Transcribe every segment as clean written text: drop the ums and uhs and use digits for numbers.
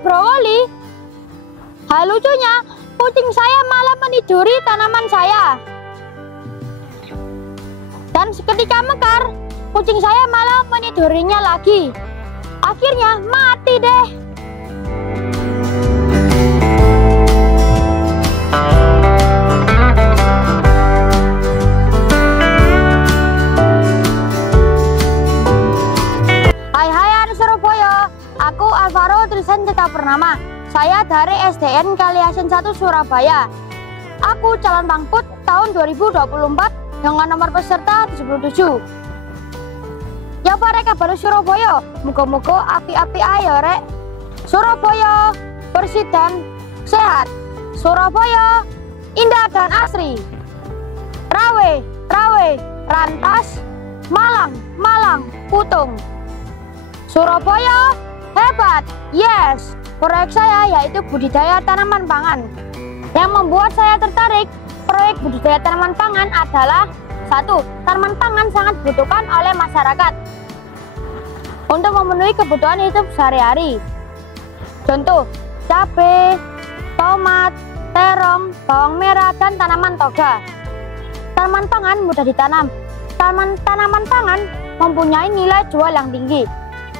tanaman brokoli. Hal lucunya, kucing saya malah meniduri tanaman saya. Dan seketika mekar, kucing saya malah menidurinya lagi. Akhirnya mati deh. Hai anak Surabaya, aku Alvaro Trisan Cita Purnama. Saya dari SDN Kaliasin 1 Surabaya. Aku calon pangput tahun 2024 dengan nomor peserta 77. Ya Pak kabar Surabaya, muga-muga api-api ayo rek. Surabaya bersih dan sehat. Surabaya indah dan asri. Rawe, rantas, Malang, Kutung. Surabaya hebat, yes. Proyek saya yaitu budidaya tanaman pangan. Yang membuat saya tertarik proyek budidaya tanaman pangan adalah 1. Tanaman pangan sangat dibutuhkan oleh masyarakat untuk memenuhi kebutuhan hidup sehari-hari. Contoh, cabai, tomat, terong, bawang merah, dan tanaman toga. Tanaman pangan mudah ditanam. Tanaman pangan mempunyai nilai jual yang tinggi.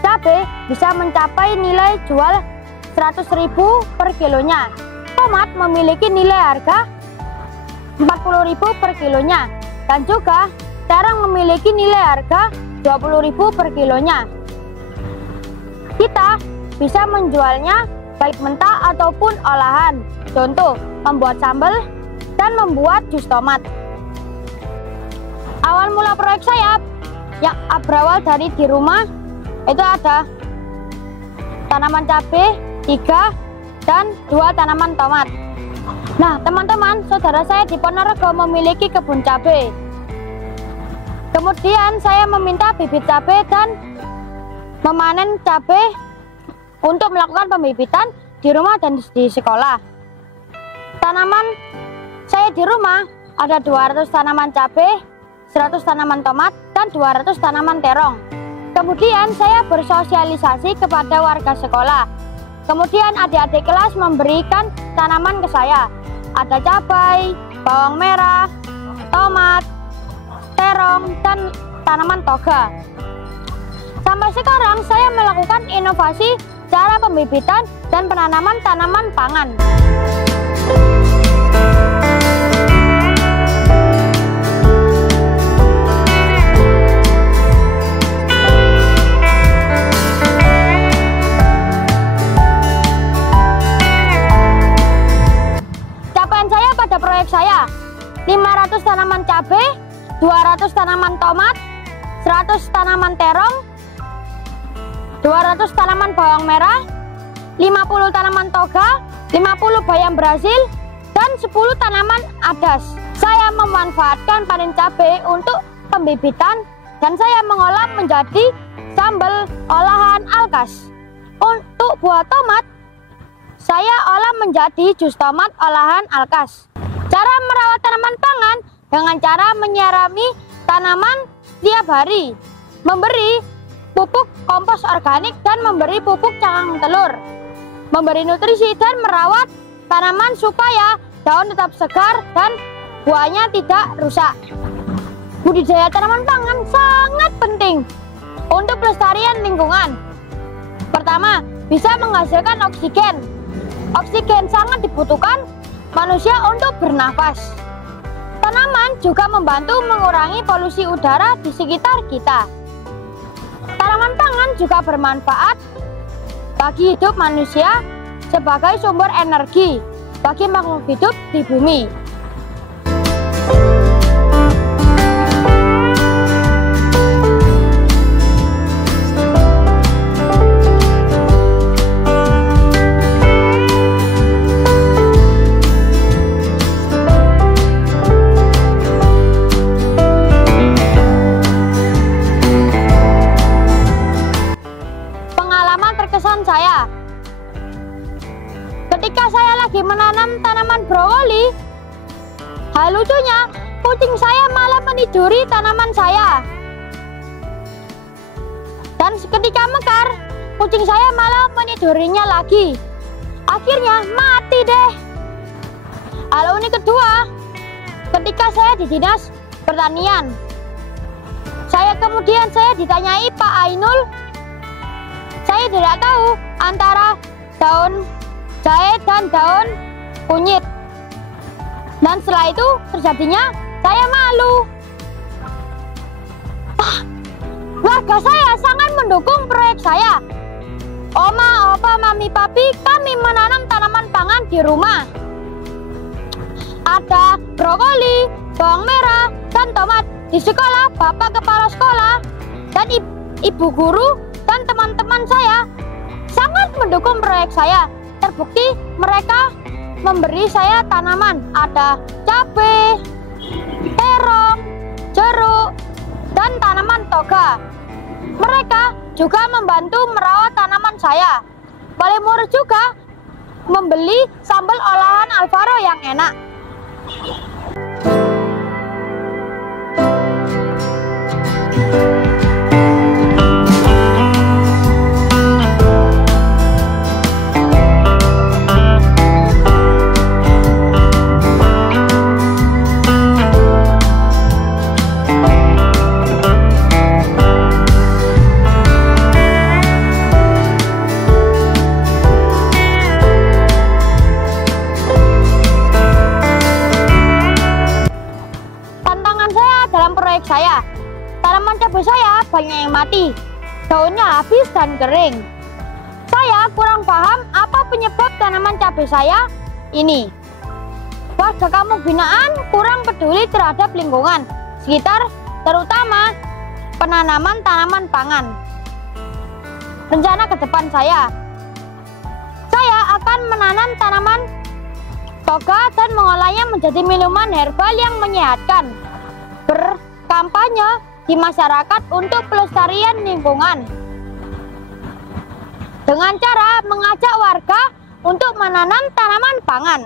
Cabai bisa mencapai nilai jual 100.000 per kilonya. Tomat memiliki nilai harga 40.000 per kilonya. Dan juga terong memiliki nilai harga 20.000 per kilonya. Kita bisa menjualnya baik mentah ataupun olahan. Contoh, membuat sambal dan membuat jus tomat. Awal mula proyek saya yang berawal dari di rumah itu ada tanaman cabai 3 dan 2 tanaman tomat. Nah teman-teman, saudara saya di Ponorogo memiliki kebun cabai. Kemudian saya meminta bibit cabai dan memanen cabai untuk melakukan pembibitan di rumah dan di sekolah. Tanaman saya di rumah ada 200 tanaman cabai, 100 tanaman tomat, dan 200 tanaman terong. Kemudian saya bersosialisasi kepada warga sekolah. Kemudian adik-adik kelas memberikan tanaman ke saya. Ada cabai, bawang merah, tomat, terong, dan tanaman toga. Sampai sekarang saya melakukan inovasi cara pembibitan dan penanaman tanaman pangan. Proyek saya 500 tanaman cabai, 200 tanaman tomat, 100 tanaman terong, 200 tanaman bawang merah, 50 tanaman toga, 50 bayam Brazil, dan 10 tanaman adas. Saya memanfaatkan panen cabai untuk pembibitan dan saya mengolah menjadi sambal olahan alkas. Untuk buah tomat, saya olah menjadi jus tomat olahan alkas. Cara merawat tanaman pangan dengan cara menyirami tanaman setiap hari, memberi pupuk kompos organik dan memberi pupuk cangkang telur, memberi nutrisi dan merawat tanaman supaya daun tetap segar dan buahnya tidak rusak. Budidaya tanaman pangan sangat penting untuk pelestarian lingkungan. Pertama, bisa menghasilkan oksigen. Oksigen sangat dibutuhkan manusia untuk bernafas. Tanaman juga membantu mengurangi polusi udara di sekitar kita. Tanaman pangan juga bermanfaat bagi hidup manusia sebagai sumber energi bagi makhluk hidup di bumi. Saya ketika saya lagi menanam tanaman brokoli, hal lucunya kucing saya malah meniduri tanaman saya. Dan seketika mekar, kucing saya malah menidurinya lagi. Akhirnya mati deh. Hal unik kedua, ketika saya di dinas pertanian, kemudian saya ditanyai Pak Ainul, saya tidak tahu antara daun jahe dan daun kunyit. Dan setelah itu terjadinya saya malu. Warga saya sangat mendukung proyek saya. Oma, opa, mami, papi, kami menanam tanaman pangan di rumah. Ada brokoli, bawang merah, dan tomat. Di sekolah, bapak kepala sekolah dan ibu guru dan teman-teman saya sangat mendukung proyek saya. Terbukti mereka memberi saya tanaman. Ada cabai, terong, jeruk, dan tanaman toga. Mereka juga membantu merawat tanaman saya. Paling murah juga membeli sambal olahan Alvaro yang enak. Dalam proyek saya, tanaman cabai saya banyak yang mati, daunnya habis dan kering. Saya kurang paham apa penyebab tanaman cabai saya ini. Warga kampung binaan kurang peduli terhadap lingkungan sekitar, terutama penanaman tanaman pangan. Rencana ke depan saya akan menanam tanaman toga dan mengolahnya menjadi minuman herbal yang menyehatkan. Berkampanye di masyarakat untuk pelestarian lingkungan dengan cara mengajak warga untuk menanam tanaman pangan.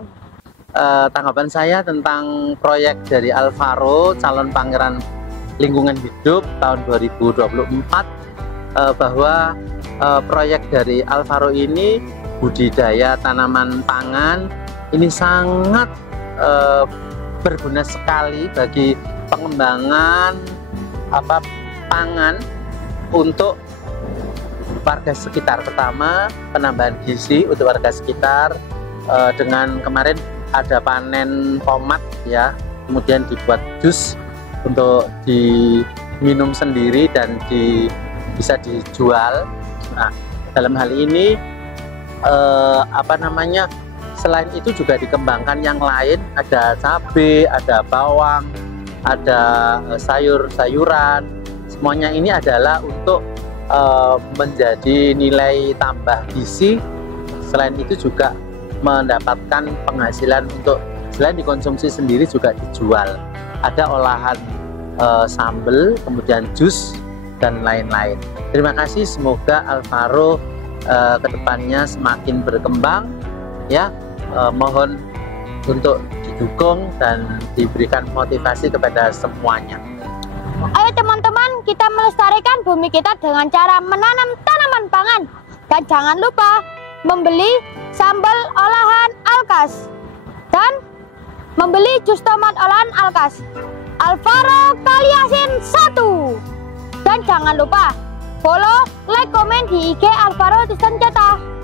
Tanggapan saya tentang proyek dari Alvaro calon pangeran lingkungan hidup tahun 2024, bahwa proyek dari Alvaro ini budidaya tanaman pangan ini sangat berguna sekali bagi pengembangan pangan untuk warga sekitar. Pertama, penambahan gizi untuk warga sekitar, dengan kemarin ada panen tomat ya, kemudian dibuat jus untuk diminum sendiri dan bisa dijual. Nah, dalam hal ini selain itu juga dikembangkan yang lain, ada cabai, ada bawang, ada sayur-sayuran. Semuanya ini adalah untuk menjadi nilai tambah gizi. Selain itu juga mendapatkan penghasilan untuk selain dikonsumsi sendiri juga dijual. Ada olahan sambal, kemudian jus dan lain-lain. Terima kasih, semoga Alvaro kedepannya semakin berkembang ya. Mohon untuk didukung dan diberikan motivasi kepada semuanya. Ayo teman-teman, kita melestarikan bumi kita dengan cara menanam tanaman pangan. Dan jangan lupa membeli sambal olahan Alkas dan membeli jus tomat olahan Alkas Alvaro Kaliasin 1. Dan jangan lupa follow, like, komen di IG Alvaro Tulisan Cetak.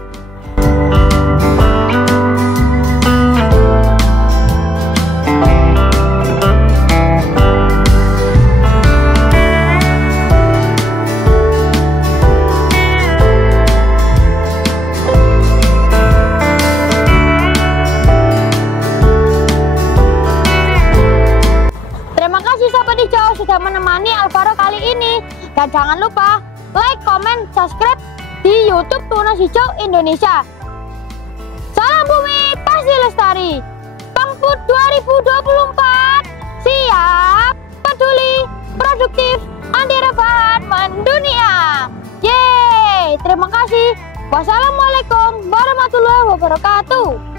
Sudah menemani Alvaro kali ini, dan jangan lupa like, comment, subscribe di YouTube Tunas Hijau Indonesia. Salam bumi pasti lestari. Pangput 2024 siap, peduli, produktif, anti rebahan, mendunia. Yeay, terima kasih. Wassalamualaikum warahmatullahi wabarakatuh.